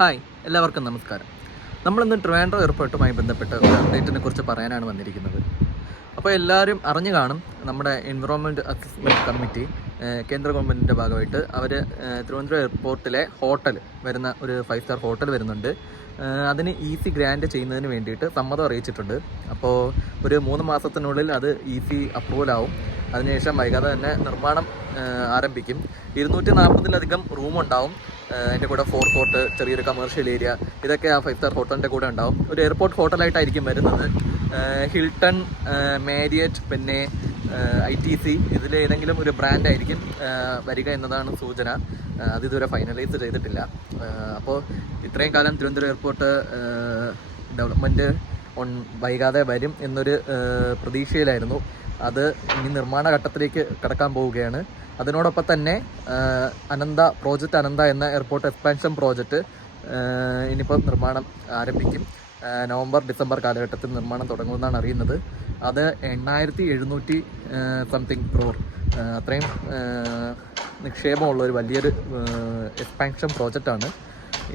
Hi എല്ലാവർക്കും നമസ്കാരം. നമ്മളിന്ന് ട്രിവാൻഡ്രോ എയർപോർട്ടുമായി ബന്ധപ്പെട്ട് ഒരു അപ്ഡേറ്റിനെ കുറിച്ച് പറയാനാണ് വന്നിരിക്കുന്നത്. അപ്പോൾ എല്ലാവരും അറിഞ്ഞു കാണും നമ്മുടെ എൻവിറോൺമെന്റ് അസസ്മെന്റ് കമ്മിറ്റി കേന്ദ്ര ഗവൺമെന്റിന്റെ ഭാഗമായിട്ട് അവർ തിരുവനന്തപുരം എയർപോർട്ടിലെ ഹോട്ടൽ വരുന്ന ഒരു ഫൈവ് സ്റ്റാർ ഹോട്ടൽ വരുന്നുണ്ട്. അതിന് ഈസി ഗ്രാൻഡ് ചെയ്യുന്നതിന് വേണ്ടിയിട്ട് സമ്മതം അറിയിച്ചിട്ടുണ്ട്. അപ്പോൾ ഒരു മൂന്ന് മാസത്തിനുള്ളിൽ അത് ഈസി അപ്രൂവൽ ആവും. അതിനുശേഷം വൈകാതെ തന്നെ നിർമ്മാണം ആരംഭിക്കും. ഇരുന്നൂറ്റി നാൽപ്പതിലധികം റൂം ഉണ്ടാവും. ഏഹ്, അതിന്റെ കൂടെ ഫോർ കോർട്ട് ചെറിയൊരു കമേഴ്ഷ്യൽ ഏരിയ ഇതൊക്കെ ആ ഫൈവ് സ്റ്റാർ ഹോട്ടലിന്റെ കൂടെ ഉണ്ടാവും. ഒരു എയർപോർട്ട് ഹോട്ടലായിട്ടായിരിക്കും വരുന്നത്. ഹിൽട്ടൺ മാരിയറ്റ് പിന്നെ ഐ ടി സി ഇതിലേതെങ്കിലും ഒരു ബ്രാൻഡ് ആയിരിക്കും വരിക എന്നതാണ് സൂചന. അത് ഇതുവരെ ഫൈനലൈസ് ചെയ്തിട്ടില്ല. അപ്പോൾ ഇത്രയും കാലം തിരുവനന്തപുരം എയർപോർട്ട് ഡെവലപ്മെന്റ് ഓൺ വൈകാതെ വരും എന്നൊരു പ്രതീക്ഷയിലായിരുന്നു. അത് ഇനി നിർമ്മാണ ഘട്ടത്തിലേക്ക് കടക്കാൻ പോവുകയാണ്. അതിനോടൊപ്പം തന്നെ അനന്ത പ്രോജക്റ്റ് അനന്ത എന്ന എയർപോർട്ട് എക്സ്പാൻഷൻ പ്രോജക്റ്റ് ഇനിയിപ്പോൾ നിർമ്മാണം ആരംഭിക്കും. നവംബർ ഡിസംബർ കാലഘട്ടത്തിൽ നിർമ്മാണം തുടങ്ങുമെന്നാണ് അറിയുന്നത്. അത് എണ്ണായിരത്തി എഴുന്നൂറ്റി സംതിങ് ക്രോർ അത്രയും നിക്ഷേപമുള്ള ഒരു വലിയൊരു എക്സ്പാൻഷൻ പ്രോജക്റ്റാണ്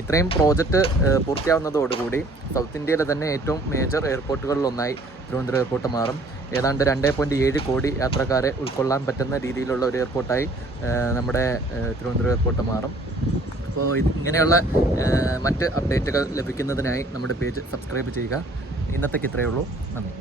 ഇത്രയും പ്രോജക്റ്റ് പൂർത്തിയാവുന്നതോടുകൂടി സൗത്ത് ഇന്ത്യയിലെ തന്നെ ഏറ്റവും മേജർ എയർപോർട്ടുകളിലൊന്നായി തിരുവനന്തപുരം എയർപോർട്ട് മാറും. ഏതാണ്ട് രണ്ട് പോയിന്റ് ഏഴ് കോടി യാത്രക്കാരെ ഉൾക്കൊള്ളാൻ പറ്റുന്ന രീതിയിലുള്ള ഒരു എയർപോർട്ടായി നമ്മുടെ തിരുവനന്തപുരം എയർപോർട്ട് മാറും. അപ്പോൾ ഇത് ഇങ്ങനെയുള്ള മറ്റ് അപ്ഡേറ്റുകൾ ലഭിക്കുന്നതിനായി നമ്മുടെ പേജ് സബ്സ്ക്രൈബ് ചെയ്യുക. ഇന്നത്തേക്ക് ഇത്രയേ ഉള്ളൂ. നന്ദി.